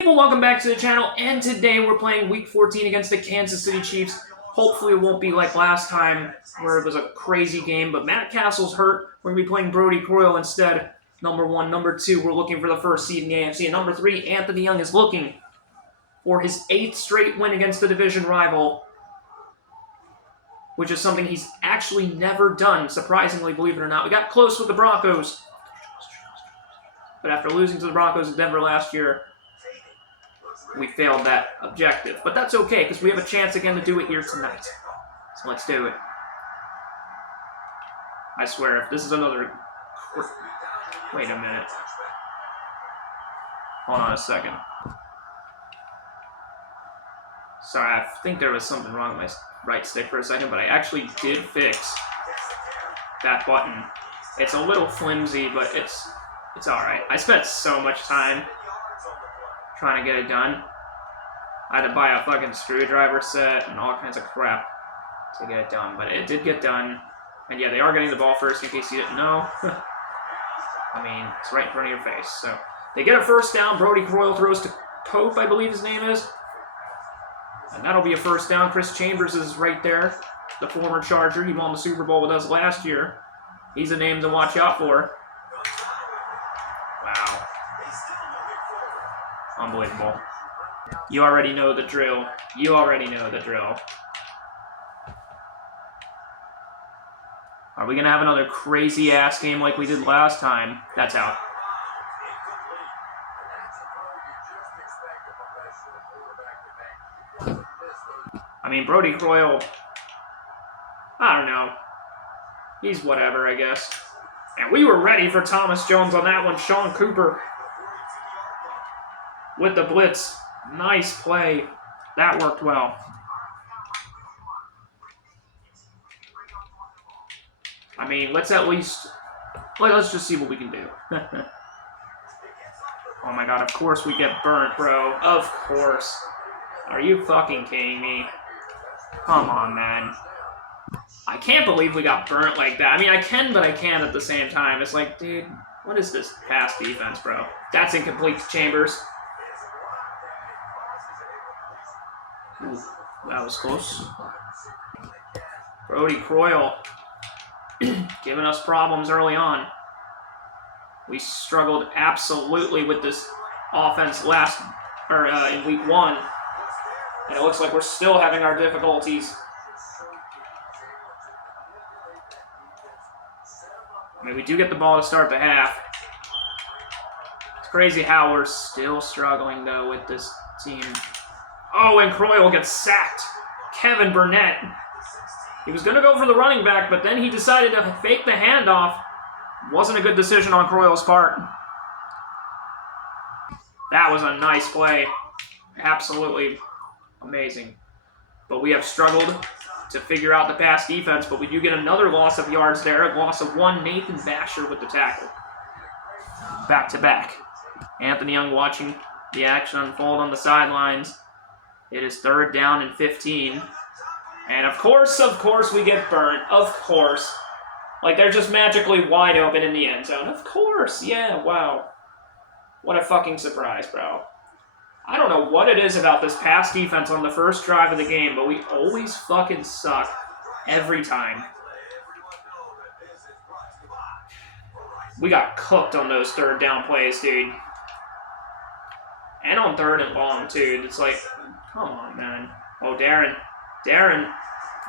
People, welcome back to the channel, and today we're playing Week 14 against the Kansas City Chiefs. Hopefully it won't be like last time, where it was a crazy game, but Matt Castle's hurt. We're going to be playing Brody Croyle instead. Number 1. Number 2, we're looking for the first seed in the AFC. And number 3, Anthony Young is looking for his 8th straight win against the division rival, which is something he's actually never done, surprisingly, believe it or not. We got close with the Broncos, but after losing to the Broncos in Denver last year, we failed that objective. But that's okay, because we have a chance again to do it here tonight. So let's do it. I swear, if this is another... Wait a minute. Hold on a second. Sorry, I think there was something wrong with my right stick for a second, but I actually did fix that button. It's a little flimsy, but it's alright. I spent so much time trying to get it done. I had to buy a fucking screwdriver set and all kinds of crap to get it done, but it did get done. And yeah, they are getting the ball first, in case you didn't know. I mean, it's right in front of your face. So they get a first down. Brody Croyle throws to Pope, I believe his name is. And that'll be a first down. Chris Chambers is right there, the former Charger. He won the Super Bowl with us last year. He's a name to watch out for. Wow. Unbelievable. You already know the drill. You already know the drill. Are we going to have another crazy-ass game like we did last time? That's out. I mean, Brody Croyle, I don't know. He's whatever, I guess. And we were ready for Thomas Jones on that one. Sean Cooper with the blitz. Nice play. That worked well. I mean, let's at least... let's just see what we can do. Oh my god, of course we get burnt, bro. Of course. Are you fucking kidding me? Come on, man. I can't believe we got burnt like that. I mean, I can, but I can't at the same time. It's like, dude, what is this pass defense, bro? That's incomplete to Chambers. Ooh, that was close. Brody Croyle giving us problems early on. We struggled absolutely with this offense in week 1. And it looks like we're still having our difficulties. I mean, we do get the ball to start the half. It's crazy how we're still struggling, though, with this team. Oh, and Croyle gets sacked. Kevin Burnett. He was going to go for the running back, but then he decided to fake the handoff. Wasn't a good decision on Croyle's part. That was a nice play. Absolutely amazing. But we have struggled to figure out the pass defense, but we do get another loss of yards there. A loss of 1. Nathan Basher with the tackle. Back to back. Anthony Young watching the action unfold on the sidelines. It is 3rd down and 15. And of course, we get burnt. Of course. Like, they're just magically wide open in the end zone. Of course. Yeah, wow. What a fucking surprise, bro. I don't know what it is about this pass defense on the first drive of the game, but we always fucking suck every time. We got cooked on those 3rd down plays, dude. And on 3rd and long, too. It's like, come on, man. Oh, Darren.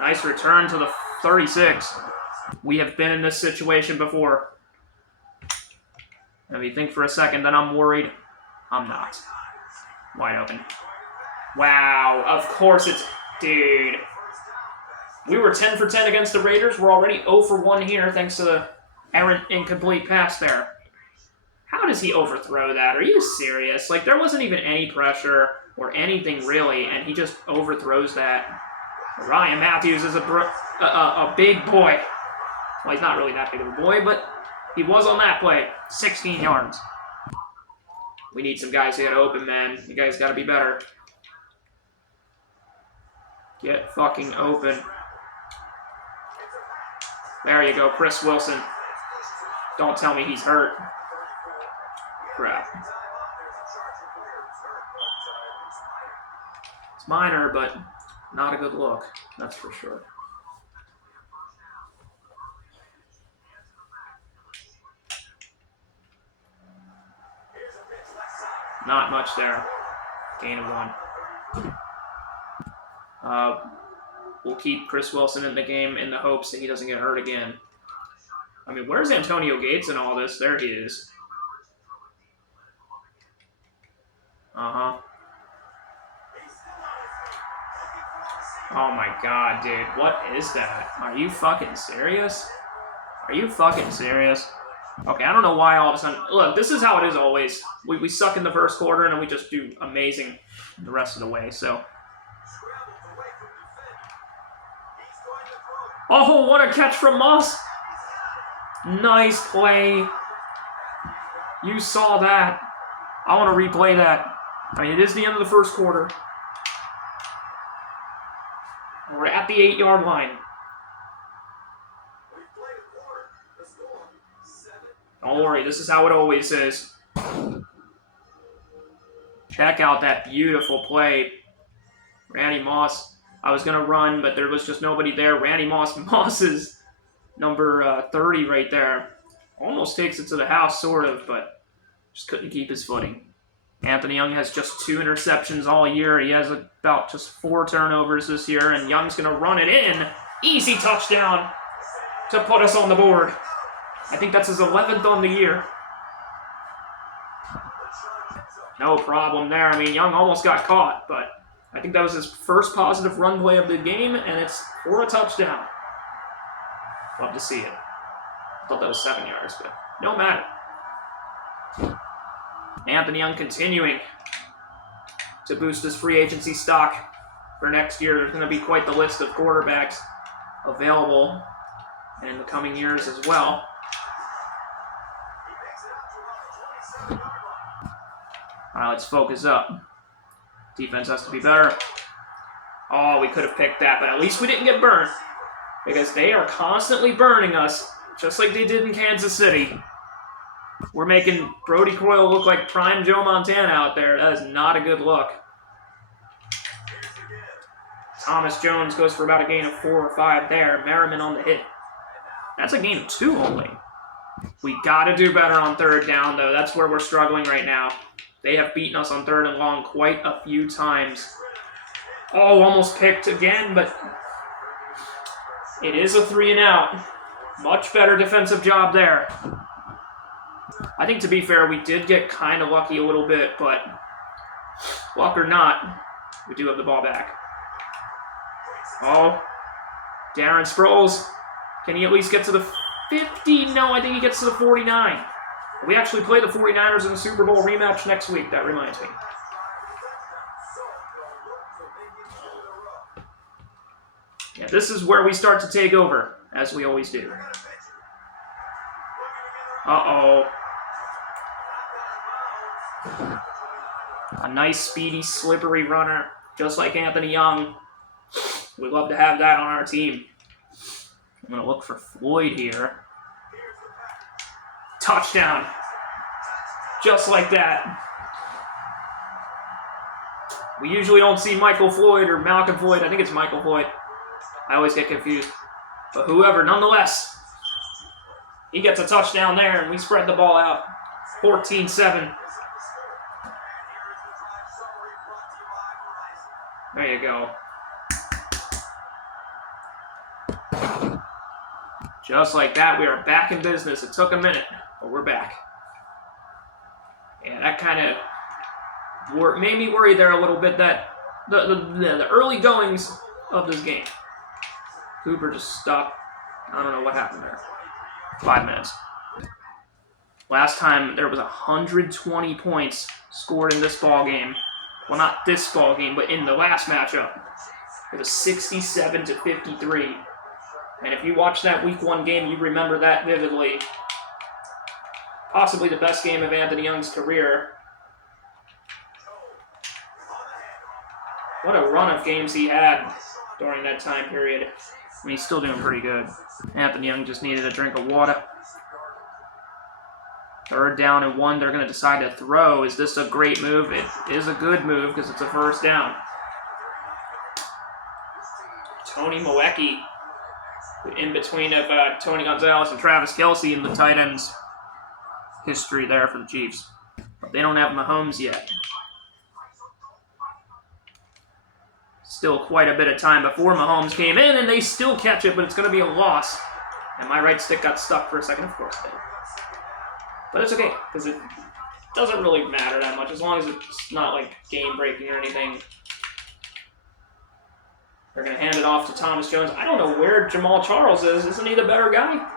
Nice return to the 36. We have been in this situation before. If you think for a second that I'm worried, I'm not. Wide open. Wow, of course it's... Dude. We were 10 for 10 against the Raiders. We're already 0 for 1 here thanks to the errant, incomplete pass there. How does he overthrow that? Are you serious? Like, there wasn't even any pressure or anything really, and he just overthrows that. Ryan Matthews is a big boy. Well, he's not really that big of a boy, but he was on that play. 16 yards. We need some guys to get open, man. You guys got to be better. Get fucking open. There you go, Chris Wilson. Don't tell me he's hurt. Crap. It's minor, but not a good look, that's for sure. Not much there. Gain of 1. We'll keep Chris Wilson in the game in the hopes that he doesn't get hurt again. I mean, where's Antonio Gates in all this? There he is. Uh-huh. Oh my god, dude. What is that? Are you fucking serious? Are you fucking serious? Okay, I don't know why all of a sudden... Look, this is how it is always. We suck in the first quarter and then we just do amazing the rest of the way, so... Oh, what a catch from Moss! Nice play. You saw that. I want to replay that. I mean, it is the end of the first quarter. We're at the 8-yard line. Don't worry, this is how it always is. Check out that beautiful play. Randy Moss. I was going to run, but there was just nobody there. Randy Moss. Moss is number 30 right there. Almost takes it to the house, sort of, but just couldn't keep his footing. Anthony Young has just 2 interceptions all year. He has about just 4 turnovers this year, and Young's going to run it in. Easy touchdown to put us on the board. I think that's his 11th on the year. No problem there. I mean, Young almost got caught, but I think that was his first positive run play of the game, and it's for a touchdown. Love to see it. I thought that was 7 yards, but no matter. Anthony Young continuing to boost his free agency stock for next year. There's going to be quite the list of quarterbacks available in the coming years as well. All right, let's focus up. Defense has to be better. Oh, we could have picked that, but at least we didn't get burned. Because they are constantly burning us, just like they did in Kansas City. We're making Brody Coyle look like prime Joe Montana out there. That is not a good look. Thomas Jones goes for about a gain of 4 or 5 there. Merriman on the hit. That's a gain of 2 only. We got to do better on 3rd down, though. That's where we're struggling right now. They have beaten us on 3rd and long quite a few times. Oh, almost picked again, but it is a 3 and out. Much better defensive job there. I think, to be fair, we did get kind of lucky a little bit, but luck or not, we do have the ball back. Oh, Darren Sproles. Can he at least get to the 50? No, I think he gets to the 49. We actually play the 49ers in the Super Bowl rematch next week. That reminds me. Yeah, this is where we start to take over, as we always do. Uh-oh. A nice, speedy, slippery runner, just like Anthony Young. We'd love to have that on our team. I'm going to look for Floyd here. Touchdown. Just like that. We usually don't see Michael Floyd or Malcolm Floyd. I think it's Michael Floyd. I always get confused. But whoever, nonetheless, he gets a touchdown there, and we spread the ball out. 14-7. There you go. Just like that, we are back in business. It took a minute, but we're back. And that kind of made me worry there a little bit that the early goings of this game. Cooper just stopped. I don't know what happened there. 5 minutes. Last time there was 120 points scored in this ball game. Well, not this ball game, but in the last matchup. It was 67-53. And if you watch that Week 1 game, you remember that vividly. Possibly the best game of Anthony Young's career. What a run of games he had during that time period. I mean, he's still doing pretty good. Anthony Young just needed a drink of water. 3rd down and 1. They're going to decide to throw. Is this a great move? It is a good move because it's a 1st down. Tony Moecki, in between of Tony Gonzalez and Travis Kelce in the tight ends history there for the Chiefs. But they don't have Mahomes yet. Still quite a bit of time before Mahomes came in, and they still catch it, but it's going to be a loss. And my right stick got stuck for a second, of course it did. But it's okay, because it doesn't really matter that much, as long as it's not like game-breaking or anything. They're going to hand it off to Thomas Jones. I don't know where Jamal Charles is. Isn't he the better guy?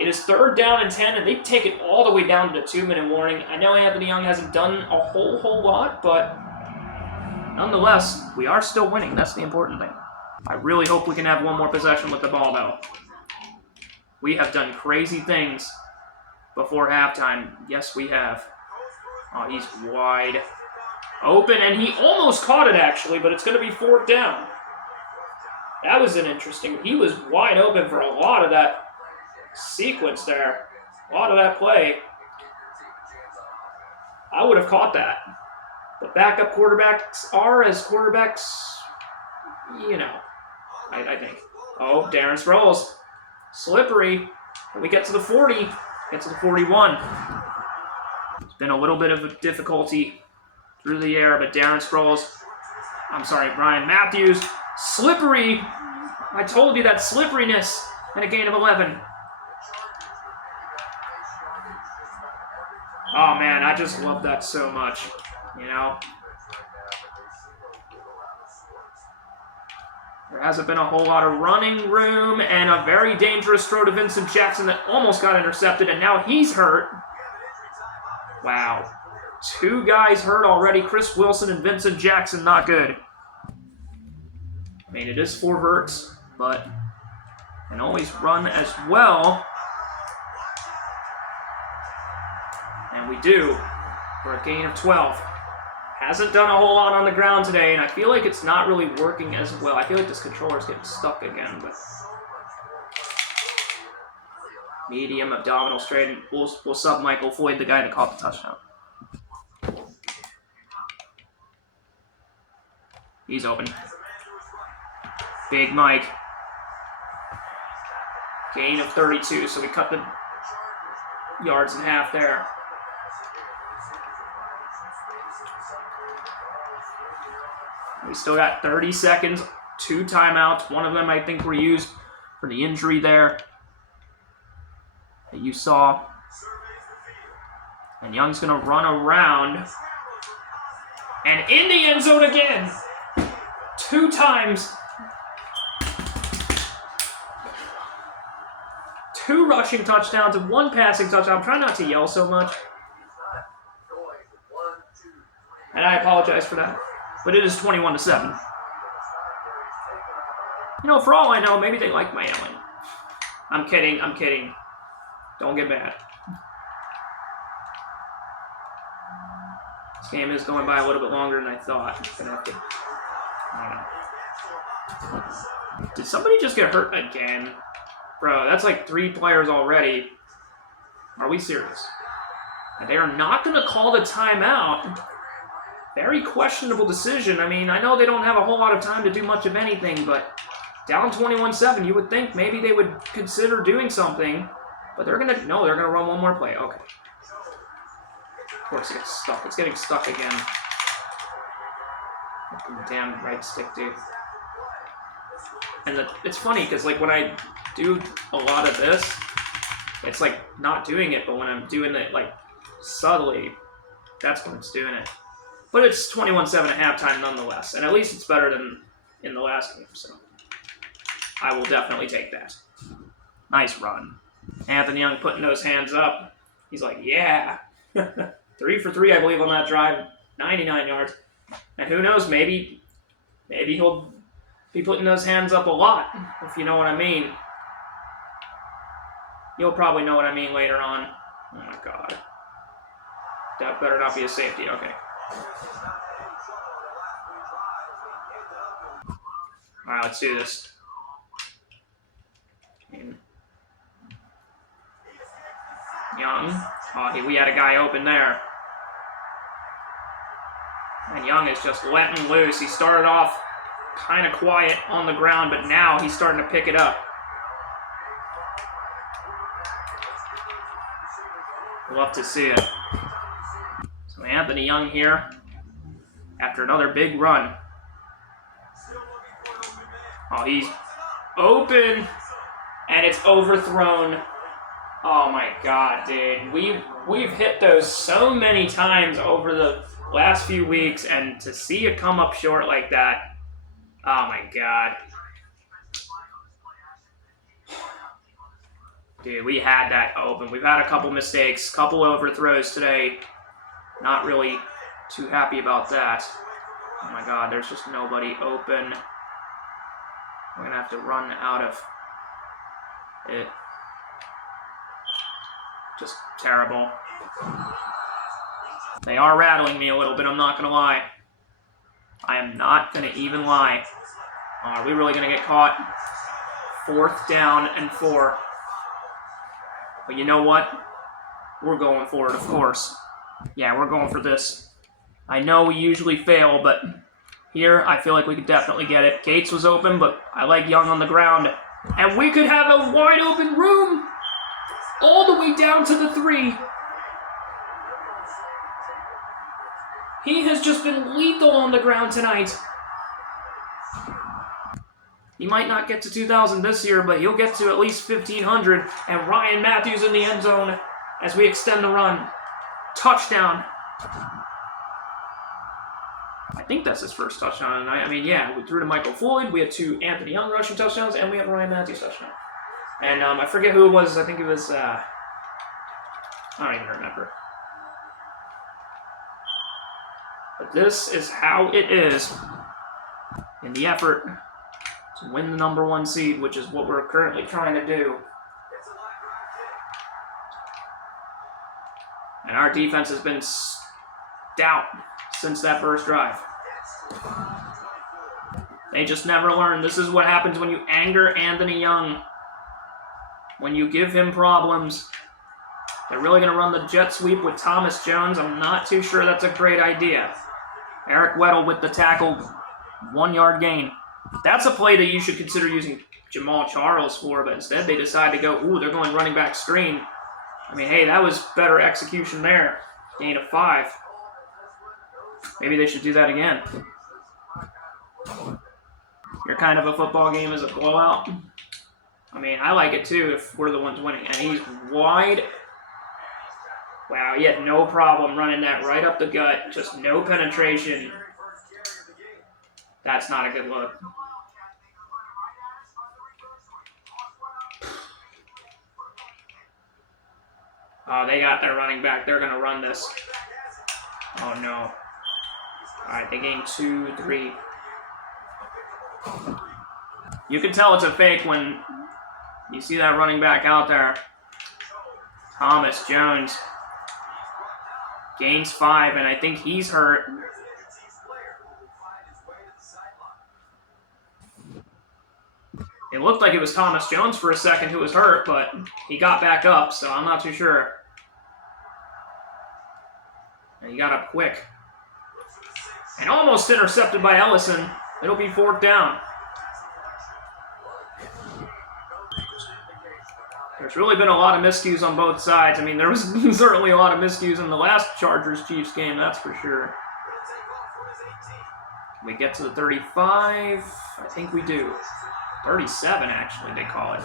It is 3rd down and 10, and they take it all the way down to the 2-minute warning. I know Anthony Young hasn't done a whole lot, but nonetheless, we are still winning. That's the important thing. I really hope we can have one more possession with the ball, though. We have done crazy things before halftime. Yes, we have. Oh, he's wide open, and he almost caught it, actually, but it's going to be 4th down. That was an interesting... He was wide open for a lot of that sequence there. A lot of that play. I would have caught that. But backup quarterbacks are as quarterbacks, you know, I think. Oh, Darren Sproles. Slippery. And we get to the 40. Get to the 41. It's been a little bit of a difficulty through the air, but Darren Sproles, Ryan Matthews, slippery. I told you that slipperiness, and a gain of 11. Oh, man, I just love that so much, you know? There hasn't been a whole lot of running room, and a very dangerous throw to Vincent Jackson that almost got intercepted, and now he's hurt. Wow. 2 guys hurt already, Chris Wilson and Vincent Jackson, not good. I mean, it is 4 verts, but can always run as well. And we do, for a gain of 12. Hasn't done a whole lot on the ground today, and I feel like it's not really working as well. I feel like this controller's getting stuck again, but... Medium abdominal straight. We'll sub Michael Floyd, the guy that caught the touchdown. He's open. Big Mike. Gain of 32, so we cut the yards in half there. We still got 30 seconds, 2 timeouts. One of them I think were used for the injury there that you saw. And Young's going to run around. And in the end zone again. 2 times. 2 rushing touchdowns and 1 passing touchdown. I'm trying not to yell so much. And I apologize for that. But it is 21-7. You know, for all I know, maybe they like my yelling. I'm kidding. Don't get mad. This game is going by a little bit longer than I thought. I'm gonna have to... I don't know. Did somebody just get hurt again? Bro, that's like 3 players already. Are we serious? And they are not going to call the timeout. Very questionable decision. I mean, I know they don't have a whole lot of time to do much of anything, but down 21-7, you would think maybe they would consider doing something. But they're going to... No, they're going to run one more play. Okay. Of course, it gets stuck. It's getting stuck again. Damn right stick, dude. And it's funny, because, like, when I do a lot of this, it's, like, not doing it, but when I'm doing it, like, subtly, that's when it's doing it. But it's 21-7 at halftime nonetheless, and at least it's better than in the last game, so I will definitely take that. Nice run. Anthony Young putting those hands up. He's like, yeah. 3 for 3, I believe, on that drive. 99 yards. And who knows, maybe he'll be putting those hands up a lot, if you know what I mean. You'll probably know what I mean later on. Oh my god. That better not be a safety. Okay. Alright, let's do this. Young. Oh, we had a guy open there. And Young is just letting loose. He started off kind of quiet on the ground, but now he's starting to pick it up. Love to see it. So Anthony Young here after another big run. Oh, he's open, and it's overthrown. Oh my God, dude. We've hit those so many times over the last few weeks, and to see it come up short like that, oh my God. Dude, we had that open. We've had a couple mistakes, couple overthrows today. Not really too happy about that. Oh my God, there's just nobody open. We're gonna have to run out of it. Just terrible. They are rattling me a little bit, I'm not gonna lie. I am not gonna even lie. Are we really gonna get caught? 4th down and 4. But you know what? We're going for it, of course. Yeah, we're going for this. I know we usually fail, but here I feel like we could definitely get it. Gates was open, but I like Young on the ground. And we could have a wide open room all the way down to the 3. He has just been lethal on the ground tonight. He might not get to 2,000 this year, but he'll get to at least 1,500. And Ryan Matthews in the end zone as we extend the run. Touchdown. I think that's his first touchdown tonight. I mean, yeah, we threw to Michael Floyd. We had 2 Anthony Young rushing touchdowns, and we have Ryan Matthews touchdown. And I forget who it was. I think it was, I don't even remember. But this is how it is in the effort to win the number 1 seed, which is what we're currently trying to do. And our defense has been stout since that first drive. They just never learn. This is what happens when you anger Anthony Young. When you give him problems. They're really going to run the jet sweep with Thomas Jones. I'm not too sure that's a great idea. Eric Weddle with the tackle. 1-yard gain. That's a play that you should consider using Jamal Charles for, but instead they decide to go, they're going running back screen. I mean, hey, that was better execution there. Gain of 5. Maybe they should do that again. Your kind of a football game is a blowout. I mean, I like it too if we're the ones winning. And he's wide. Wow, he had no problem running that right up the gut. Just no penetration. That's not a good look. Oh, they got their running back. They're going to run this. Oh, no. All right, they gained 2, 3. You can tell it's a fake when you see that running back out there. Thomas Jones gains 5, and I think he's hurt. It looked like it was Thomas Jones for a second who was hurt, but he got back up, so I'm not too sure. And he got up quick. And almost intercepted by Ellison. It'll be 4th down. There's really been a lot of miscues on both sides. I mean, there was certainly a lot of miscues in the last Chargers-Chiefs game, that's for sure. Can we get to the 35? I think we do. 37, actually, they call it.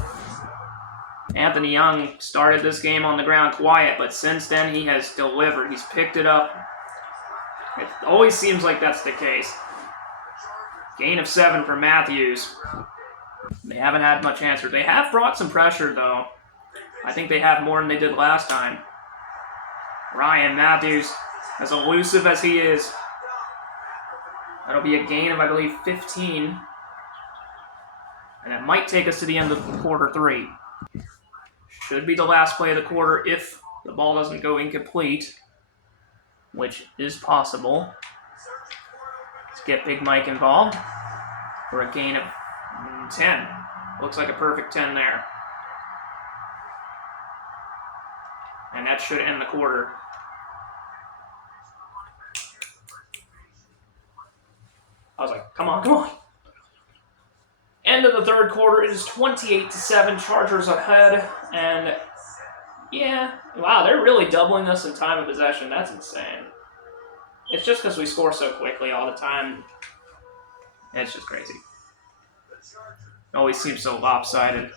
Anthony Young started this game on the ground quiet, but since then he has delivered. He's picked it up. It always seems like that's the case. Gain of 7 for Matthews. They haven't had much answer. They have brought some pressure, though. I think they have more than they did last time. Ryan Matthews, as elusive as he is, that'll be a gain of, I believe, 15. And it might take us to the end of quarter 3. Should be the last play of the quarter if the ball doesn't go incomplete, which is possible. Let's get Big Mike involved for a gain of 10. Looks like a perfect 10 there. And that should end the quarter. I was like, come on, come on. End of the third quarter. It is 28-7. Chargers ahead. And, yeah. Wow, they're really doubling us in time of possession. That's insane. It's just because we score so quickly all the time. It's just crazy. It always seems so lopsided.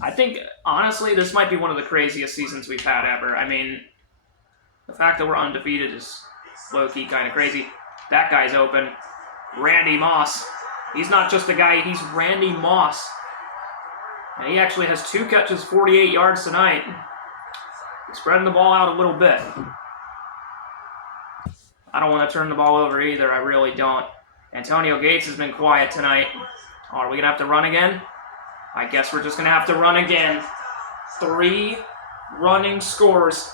I think, honestly, this might be one of the craziest seasons we've had ever. I mean, the fact that we're undefeated is low-key kind of crazy. That guy's open. Randy Moss. He's not just a guy, he's Randy Moss. And he actually has 2 catches, 48 yards tonight. He's spreading the ball out a little bit. I don't want to turn the ball over either, I really don't. Antonio Gates has been quiet tonight. Are we going to have to run again? I guess we're just going to have to run again. 3 running scores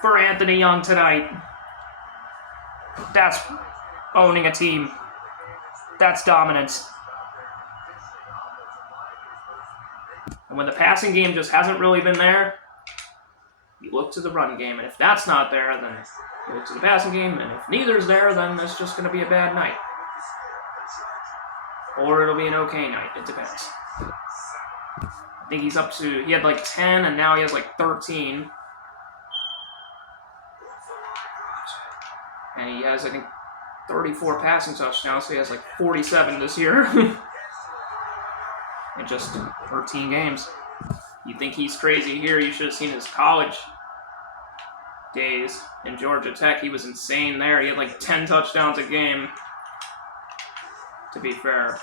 for Anthony Young tonight. That's owning a team. That's dominance. And when the passing game just hasn't really been there, you look to the run game. And if that's not there, then you look to the passing game. And if neither's there, then it's just going to be a bad night. Or it'll be an okay night. It depends. I think he's up to, he had like 10 and now he has like 13. And he has, I think, 34 passing touchdowns, so he has like 47 this year. In just 13 games. You think he's crazy here, you should have seen his college days in Georgia Tech. He was insane there. He had like 10 touchdowns a game. To be fair.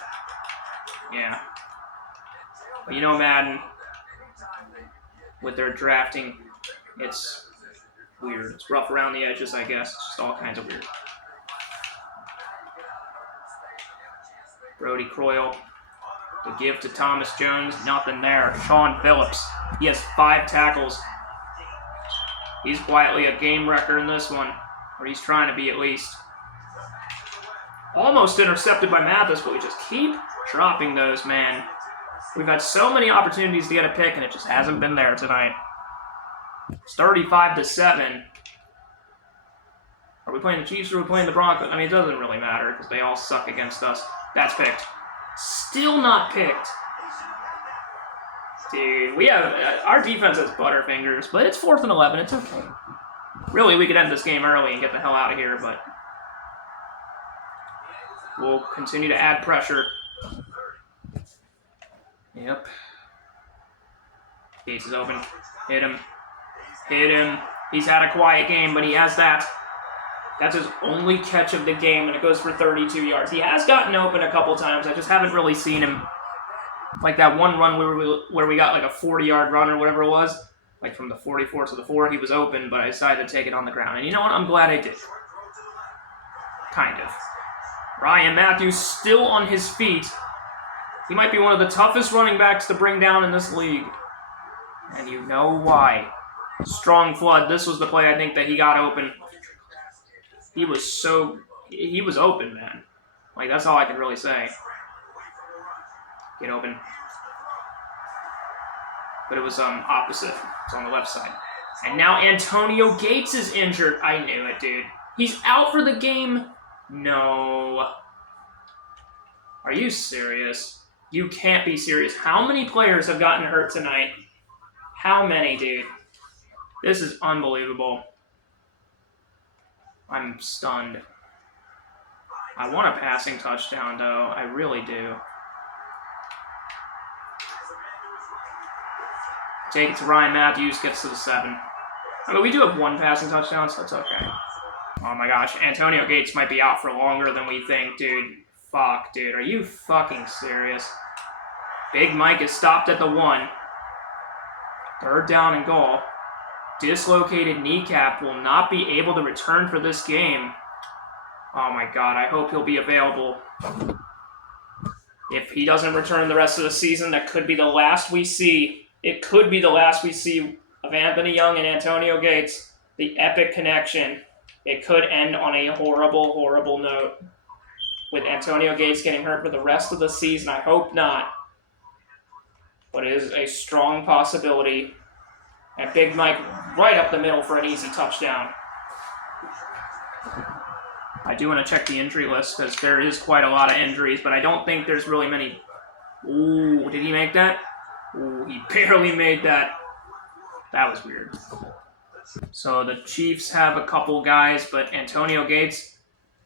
Yeah. But you know, Madden, with their drafting, it's weird. It's rough around the edges, I guess. It's just all kinds of weird. Brody Croyle. To give to Thomas Jones. Nothing there. Sean Phillips. He has 5 tackles. He's quietly a game wrecker in this one. Or he's trying to be at least. Almost intercepted by Mathis, but we just keep dropping those, man. We've had so many opportunities to get a pick, and it just hasn't been there tonight. It's 35-7. Are we playing the Chiefs or are we playing the Broncos? I mean, it doesn't really matter because they all suck against us. That's picked. Still not picked. Dude, we have our defense has butterfingers, but it's 4th and 11. It's okay. Really, we could end this game early and get the hell out of here, but we'll continue to add pressure. Yep. Gates is open. Hit him. Hit him. He's had a quiet game, but he has that. That's his only catch of the game, and it goes for 32 yards. He has gotten open a couple times. I just haven't really seen him. Like that one run where we got like a 40-yard run or whatever it was. Like from the 44 to the 4, he was open, but I decided to take it on the ground. And you know what? I'm glad I did. Kind of. Ryan Matthews still on his feet. He might be one of the toughest running backs to bring down in this league. And you know why. Strong flood. This was the play I think that he got open. He was open, man. Like, that's all I can really say. Get open. But it was opposite. It's on the left side. And now Antonio Gates is injured. I knew it, dude. He's out for the game. No. Are you serious? You can't be serious. How many players have gotten hurt tonight? How many, dude? This is unbelievable. I'm stunned. I want a passing touchdown, though. I really do. Take it to Ryan Matthews, gets to the 7. I mean, we do have 1 passing touchdown, so that's okay. Oh my gosh, Antonio Gates might be out for longer than we think, dude. Fuck, dude. Are you fucking serious? Big Mike is stopped at the 1. 3rd down and goal. Dislocated kneecap, will not be able to return for this game. Oh my god, I hope he'll be available. If he doesn't return the rest of the season, that could be the last we see. It could be the last we see of Anthony Young and Antonio Gates. The epic connection. It could end on a horrible, horrible note. With Antonio Gates getting hurt for the rest of the season. I hope not. But it is a strong possibility. And Big Mike right up the middle for an easy touchdown. I do want to check the injury list because there is quite a lot of injuries, but I don't think there's really many. Ooh, did he make that? Ooh, he barely made that. That was weird. So the Chiefs have a couple guys, but Antonio Gates,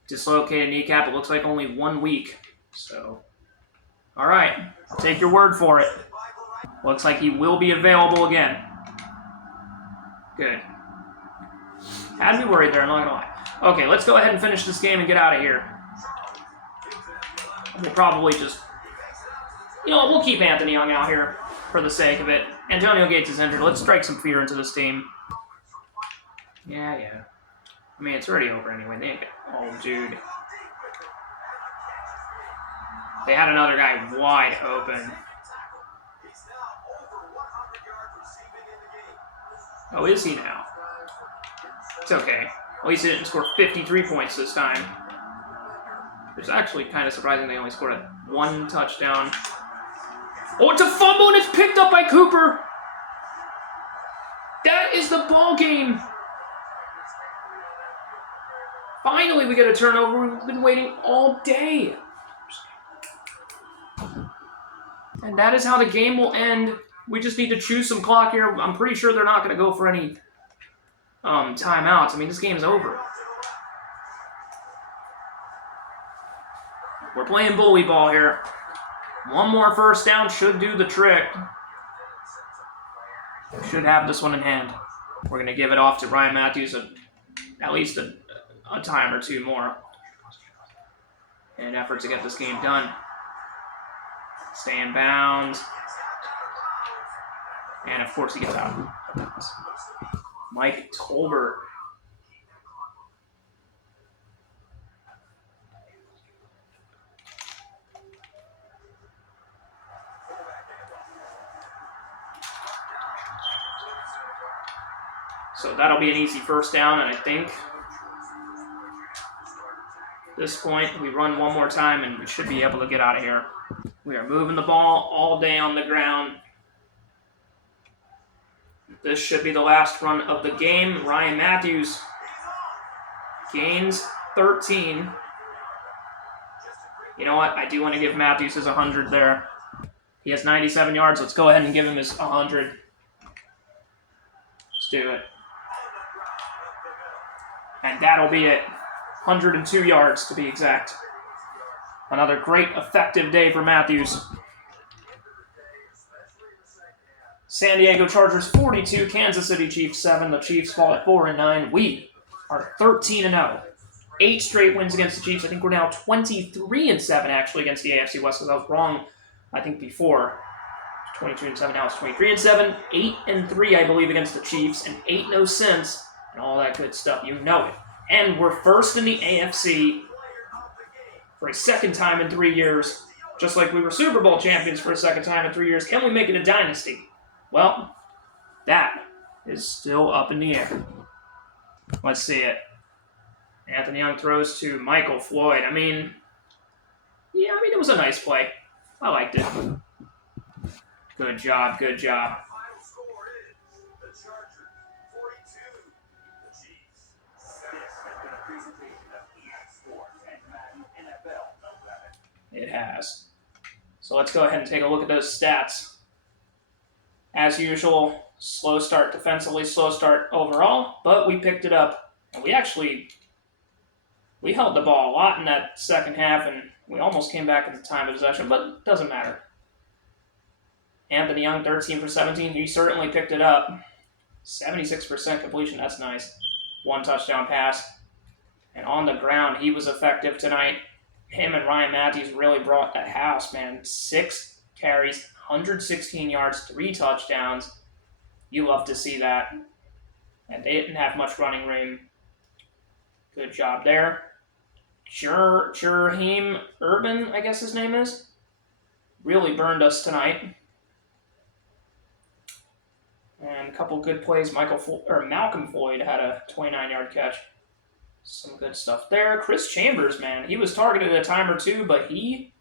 dislocated kneecap. It looks like only 1 week. So, all right, I'll take your word for it. Looks like he will be available again. Good. Had me worried there, I'm not gonna lie. Okay, let's go ahead and finish this game and get out of here. We'll probably just, we'll keep Anthony Young out here for the sake of it. Antonio Gates is injured. Let's strike some fear into this team. Yeah. I mean, it's already over anyway. Oh, dude. They had another guy wide open. Oh, is he now? It's okay. At least he didn't score 53 points this time. It's actually kind of surprising they only scored 1 touchdown. Oh, it's a fumble and it's picked up by Cooper. That is the ball game. Finally, we get a turnover. We've been waiting all day. And that is how the game will end. We just need to choose some clock here. I'm pretty sure they're not going to go for any timeouts. I mean, this game's over. We're playing bully ball here. 1 more first down should do the trick. Should have this one in hand. We're going to give it off to Ryan Matthews at least a time or 2 more. In an effort to get this game done. Stay in bounds. And of course he gets out. Mike Tolbert. So that'll be an easy first down, and I think at this point we run 1 more time and we should be able to get out of here. We are moving the ball all day on the ground. This should be the last run of the game. Ryan Matthews gains 13. You know what? I do want to give Matthews his 100 there. He has 97 yards. Let's go ahead and give him his 100. Let's do it. And that'll be it. 102 yards to be exact. Another great, effective day for Matthews. San Diego Chargers 42, Kansas City Chiefs 7. The Chiefs fall at 4-9. We are 13-0. 8 straight wins against the Chiefs. I think we're now 23-7 actually against the AFC West, because I was wrong, I think, before. 22-7, now it's 23-7. 8-3, I believe, against the Chiefs, and 8-0 since, and all that good stuff. You know it. And we're first in the AFC for a second time in 3 years, just like we were Super Bowl champions for a second time in 3 years. Can we make it a dynasty? Well, that is still up in the air. Let's see it. Anthony Young throws to Michael Floyd. I mean, it was a nice play. I liked it. Good job, good job. It has. So let's go ahead and take a look at those stats. As usual, slow start defensively, slow start overall, but we picked it up. And we held the ball a lot in that second half, and we almost came back in the time of possession, but it doesn't matter. Anthony Young, 13 for 17. He certainly picked it up. 76% completion, that's nice. 1 touchdown pass. And on the ground, he was effective tonight. Him and Ryan Matthews really brought the house, man. 6 carries, 116 yards, 3 touchdowns. You love to see that. And they didn't have much running room. Good job there. Jurheem Urban, I guess his name is, really burned us tonight. And a couple good plays. Malcolm Floyd had a 29-yard catch. Some good stuff there. Chris Chambers, man, he was targeted a time or 2, but he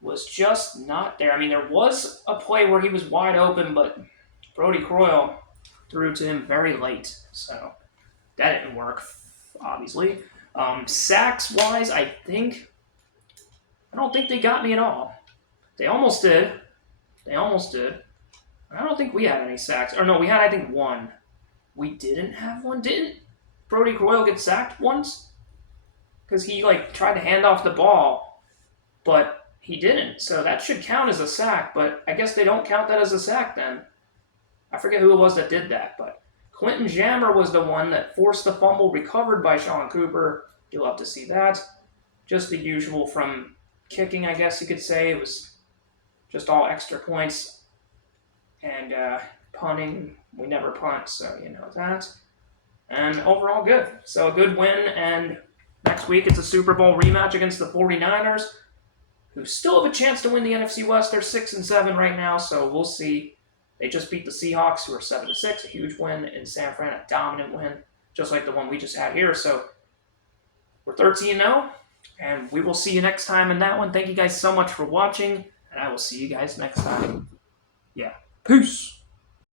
was just not there. I mean, there was a play where he was wide open, but Brody Croyle threw to him very late. So that didn't work, obviously. Sacks-wise, I don't think they got me at all. They almost did. They almost did. I don't think we had any sacks. Or no, we had, I think, one. We didn't have one? Didn't Brody Croyle get sacked once? Because he, tried to hand off the ball, but he didn't. So that should count as a sack, but I guess they don't count that as a sack then. I forget who it was that did that, but Quentin Jammer was the one that forced the fumble recovered by Sean Cooper. You'll have to see that. Just the usual from kicking, I guess you could say. It was just all extra points. And punting, we never punt, so you know that. And overall good. So a good win, and next week it's a Super Bowl rematch against the 49ers, who still have a chance to win the NFC West. They're 6-7 right now, so we'll see. They just beat the Seahawks, who are 7-6, a huge win in San Fran, a dominant win, just like the one we just had here. So we're 13-0, and we will see you next time in that one. Thank you guys so much for watching, and I will see you guys next time. Yeah. Peace.